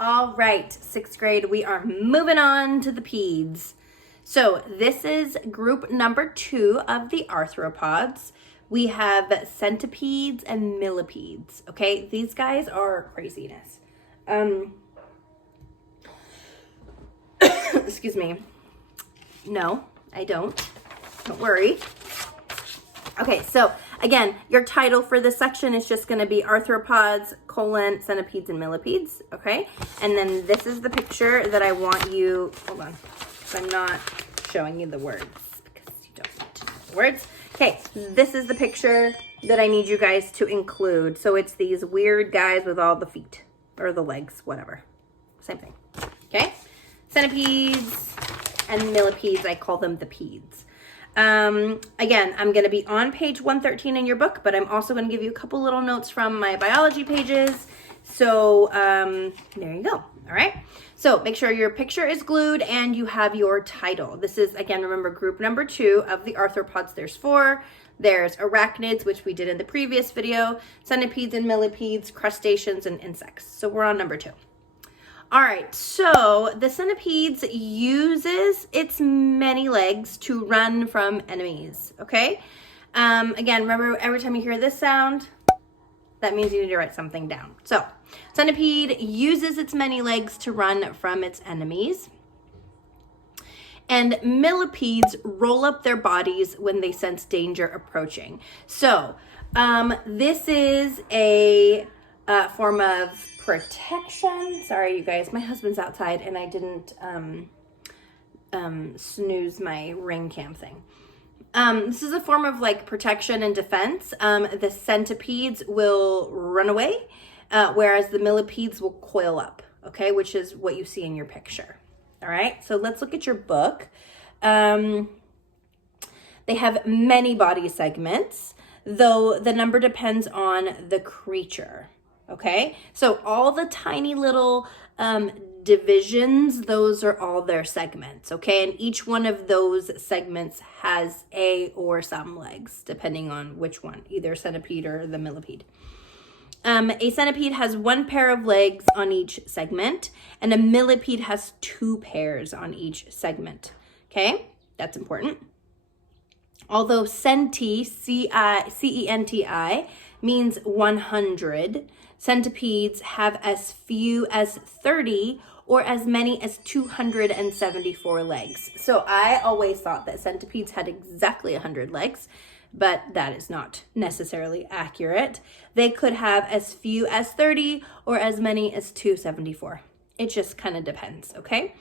All right, 6th grade, we are moving on to the Pedes. So this is group number 2 of the arthropods. We have centipedes and millipedes, okay? These guys are craziness. Excuse me. No, I don't. Don't worry. Okay, so again, your title for this section is just going to be arthropods, centipedes, and millipedes, okay? And then this is the picture that I want you, hold on, so I'm not showing you the words because you don't need to know the words. Okay, this is the picture that I need you guys to include. So it's these weird guys with all the feet, or the legs, whatever. Same thing, okay? Centipedes and millipedes, I call them the Pedes. Again, I'm going to be on page 113 in your book, but I'm also going to give you a couple little notes from my biology pages. So, there you go. All right. So make sure your picture is glued and you have your title. This is, again, remember group number 2 of the arthropods. There's 4. There's arachnids, which we did in the previous video, centipedes and millipedes, crustaceans, and insects. So we're on number 2. All right, so the centipedes uses its many legs to run from enemies, okay? Again, remember every time you hear this sound, that means you need to write something down. So, centipede uses its many legs to run from its enemies. And millipedes roll up their bodies when they sense danger approaching. So, this is a form of protection. Sorry, you guys, my husband's outside and I didn't snooze my ring cam thing. This is a form of like protection and defense. The centipedes will run away, whereas the millipedes will coil up, okay, which is what you see in your picture. All right, so let's look at your book. They have many body segments, though the number depends on the creature. Okay, so all the tiny little divisions, those are all their segments, okay? And each one of those segments has a or some legs, depending on which one, either centipede or the millipede. A centipede has 1 pair of legs on each segment, and a millipede has 2 pairs on each segment, okay? That's important. Although centi, C-E-N-T-I, means 100, centipedes have as few as 30 or as many as 274 legs. So I always thought that centipedes had exactly 100 legs, but that is not necessarily accurate. They could have as few as 30 or as many as 274. It just kind of depends, okay?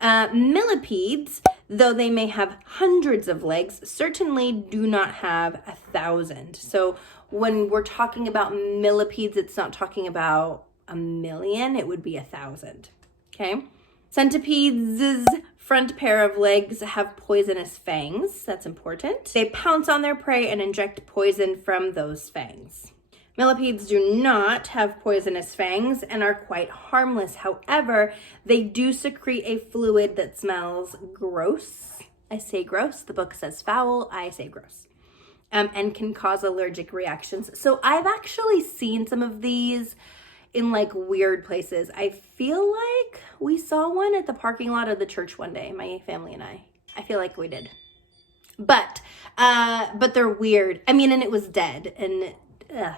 Millipedes, though they may have hundreds of legs, certainly do not have 1,000. So when we're talking about millipedes, it's not talking about 1,000,000, it would be 1,000, okay? Centipedes' front pair of legs have poisonous fangs. That's important. They pounce on their prey and inject poison from those fangs. Millipedes do not have poisonous fangs and are quite harmless. However, they do secrete a fluid that smells gross. I say gross. The book says foul. I say gross. And can cause allergic reactions. So I've actually seen some of these in like weird places. I feel like we saw one at the parking lot of the church one day, my family and I. I feel like we did. But they're weird. I mean, and it was dead and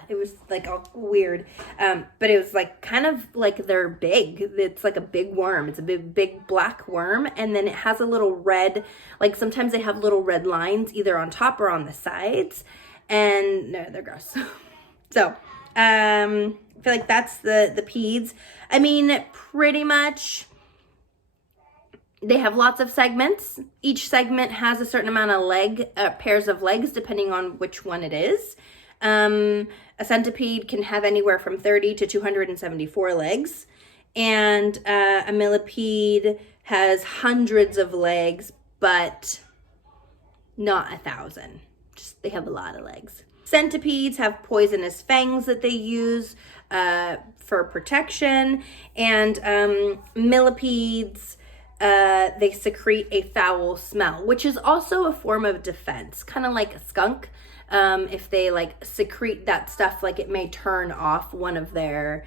it was like all weird. But it was like kind of like they're big. It's like a big worm. It's a big black worm. And then it has a little red, like sometimes they have little red lines either on top or on the sides. And no, they're gross. So, I feel like that's the Pedes. I mean, pretty much they have lots of segments. Each segment has a certain amount of pairs of legs, depending on which one it is. A centipede can have anywhere from 30 to 274 legs, and a millipede has hundreds of legs, but not 1,000. Just they have a lot of legs. Centipedes have poisonous fangs that they use for protection, and millipedes, they secrete a foul smell, which is also a form of defense, kind of like a skunk. If they like secrete that stuff, like it may turn off one of their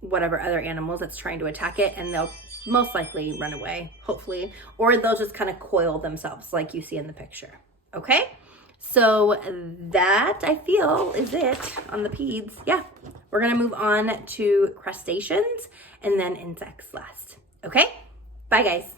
whatever other animals that's trying to attack it, and they'll most likely run away, hopefully, or they'll just kind of coil themselves like you see in the picture. Okay, so that I feel is it on the Pedes. Yeah, we're gonna move on to crustaceans and then insects last. Okay, bye guys.